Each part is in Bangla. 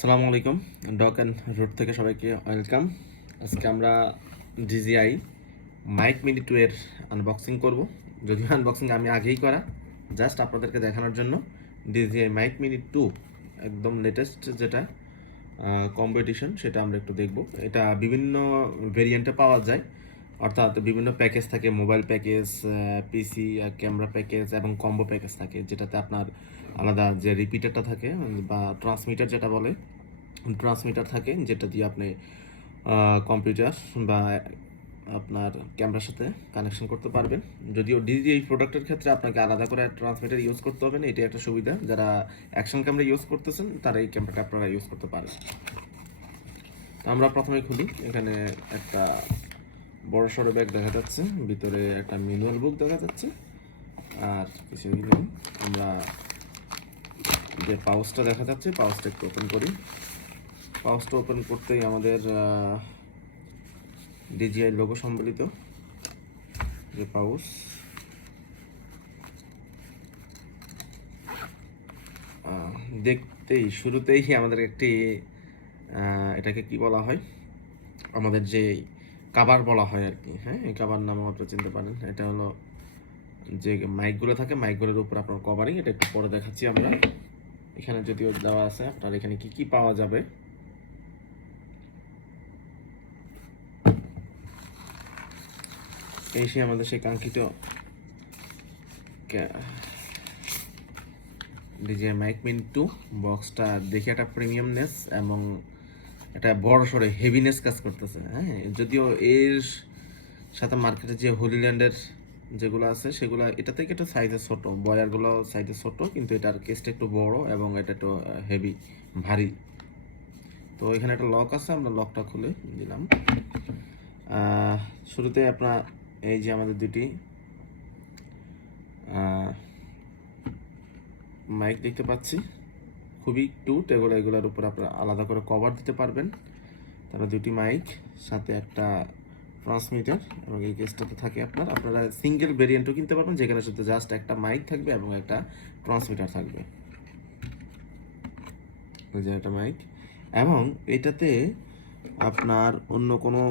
আসসালামু আলাইকুম। ডক অ্যান্ড রোড থেকে সবাইকে ওয়েলকাম। আজকে আমরা ডিজিআই মাইক মিনি 2 এর আনবক্সিং করব। যদিও আনবক্সিং আমি আগেই করা, জাস্ট আপনাদেরকে দেখানোর জন্য। ডিজিআই মাইক মিনি 2 একদম লেটেস্ট যেটা কম্পিটিশন, সেটা আমরা একটু দেখব। এটা বিভিন্ন ভেরিয়েন্টে পাওয়া যায়, অর্থাৎ বিভিন্ন প্যাকেজ থাকে, মোবাইল প্যাকেজ, পিসি ক্যামেরা প্যাকেজ এবং কম্বো প্যাকেজ থাকে, যেটাতে আপনার আলাদা যে রিপিটারটা থাকে বা ট্রান্সমিটার যেটা বলে, ট্রান্সমিটার থাকে, যেটা দিয়ে আপনি কম্পিউটার বা আপনার ক্যামেরার সাথে কানেকশন করতে পারবেন। যদিও এই প্রোডাক্টের ক্ষেত্রে আপনাকে আলাদা করে ট্রান্সমিটার ইউজ করতে হবে না, এটি একটা সুবিধা। যারা অ্যাকশন ক্যামেরা ইউজ করতেছেন তারা এই ক্যামেরাটা আপনারা ইউজ করতে পারেন। আমরা প্রথমে খুলি। এখানে একটা বড় সড়ো ব্যাগ দেখা যাচ্ছে, ভিতরে একটা ম্যানুয়াল বুক দেখা যাচ্ছে, আর কিছুই নেই। আমরা যে পাউচটা দেখা যাচ্ছে, পাউচটা একটু ওপেন করি। পাউচটা ওপেন করতেই আমাদের ডিজিআই লোগো সম্বলিত যে পাউচ, দেখতেই শুরুতেই আমাদের একটি এটাকে কি বলা হয়, আমাদের যে কাভার বলা হয় আর কি, হ্যাঁ, এই কাভার নামও আপনারা চিনতে পারেন। এটা হলো যে মাইকগুলো থাকে, মাইকগুলোর উপর আপনার কভারিং। এটা একটু পরে দেখাচ্ছি আমরা। এখানে যদিও দেওয়া আছে আপনার এখানে কি কি পাওয়া যাবে। এই সে আমাদের সেই কাঙ্ক্ষিত ডিজিআই মাইক মিনি 2 বক্সটা দেখে একটা প্রিমিয়ামনেস এবং একটা বড় সড়ো হেভিনেস কাজ করতেছে। হ্যাঁ, যদিও এর সাথে মার্কেটে যে হোলিল্যান্ডের যেগুলো আছে সেগুলো এটা থেকে একটু সাইজে ছোট, বয়ারগুলো সাইজে ছোট, কিন্তু এটার কেসটা একটু বড় এবং এটা একটু হেভি, ভারী। তো এখানে একটা লক আছে, আমরা লকটা খুলে দিলাম। শুরুতে আপনার এই যে আমাদের দুটি মাইক দেখতে পাচ্ছি, খুবই কিউট। এগুলোর উপর আপনারা আলাদা করে কভার দিতে পারবেন। তারা দুটি মাইক, সাথে একটা ট্রান্সমিটার, এবং এই কেসটাতে থাকে আপনারা সিঙ্গেল ভেরিয়েন্টও কিনতে পারবেন, যেখানে শুধু জাস্ট একটা মাইক থাকবে এবং একটা ট্রান্সমিটার থাকবে। ওই যে একটা মাইক, এবং এটাতে আপনার অন্য কোনো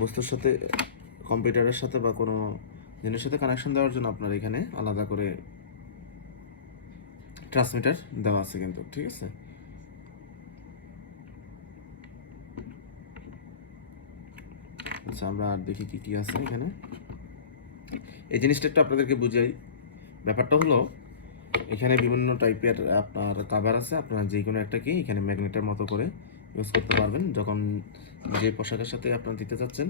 বস্তুর সাথে, কম্পিউটারের সাথে বা কোনো জিনিসের সাথে কানেকশন দেওয়ার জন্য আপনার এখানে আলাদা করে ট্রান্সমিটার দেওয়া আছে কিন্তু, ঠিক আছে। আচ্ছা, আমরা আর দেখি কি কি আছে এখানে। এই জিনিসটা একটু আপনাদেরকে বুঝাই। ব্যাপারটা হলো, এখানে বিভিন্ন টাইপের আপনার কাভার আছে। আপনারা যে কোনো একটাকে এখানে ম্যাগনেটের মতো করে ইউজ করতে পারবেন। যখন যে পোশাকের সাথে আপনারা দিতে চাচ্ছেন,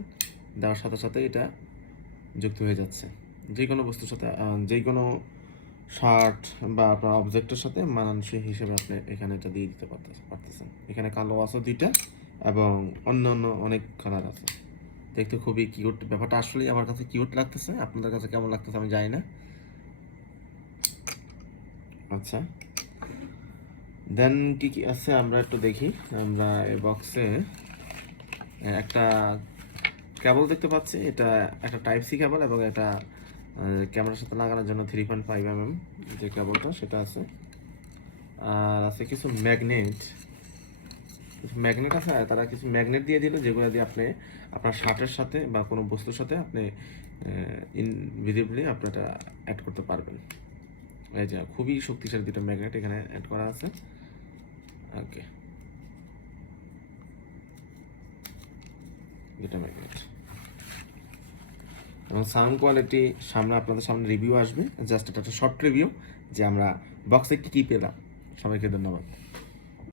দেওয়ার সাথে সাথে এটা যুক্ত হয়ে যাচ্ছে যে কোনো বস্তুর সাথে, যে কোনো শার্ট বা আপনার অবজেক্টের সাথে মানানসই হিসেবে আপনি এখানে এটা দিয়ে দিতে পারতেছেন। এখানে কালো আছে দুইটা, এবং অন্য অন্য অনেক কালার আছে। দেখতে খুবই কিউট। ব্যাপারটা আসলেই আমার কাছে কিউট লাগতেছে। আপনাদের কাছে কেমন লাগতেছে আমি জানি না। আচ্ছা, দেন কি কি আছে আমরা একটু দেখি। আমরা এই বক্সে একটা কেবল দেখতে পাচ্ছি। এটা একটা টাইপ সি কেবল এবং একটা ক্যামেরার সাথে লাগানোর জন্য 3.5 mm যে কেবলটা সেটা আছে। আর আছে কিছু ম্যাগনেট, আছে। তারা কিছু ম্যাগনেট দিয়ে দিল, যেগুলো দিয়ে আপনি আপনার শার্টের সাথে বা কোনো বস্তুর সাথে আপনি ইনভিজিবলি আপনি এটা অ্যাড করতে পারবেন। এই যে খুবই শক্তিশালী দুটো ম্যাগনেট এখানে অ্যাড করা আছে। ওকে, দুটো ম্যাগনেট এবং সাউন্ড কোয়ালিটি সামনে আপনাদের সামনে রিভিউ আসবে। জাস্ট এটা একটা শর্ট রিভিউ যে আমরা বক্সে কি কি পেলাম। সবাইকে ধন্যবাদ।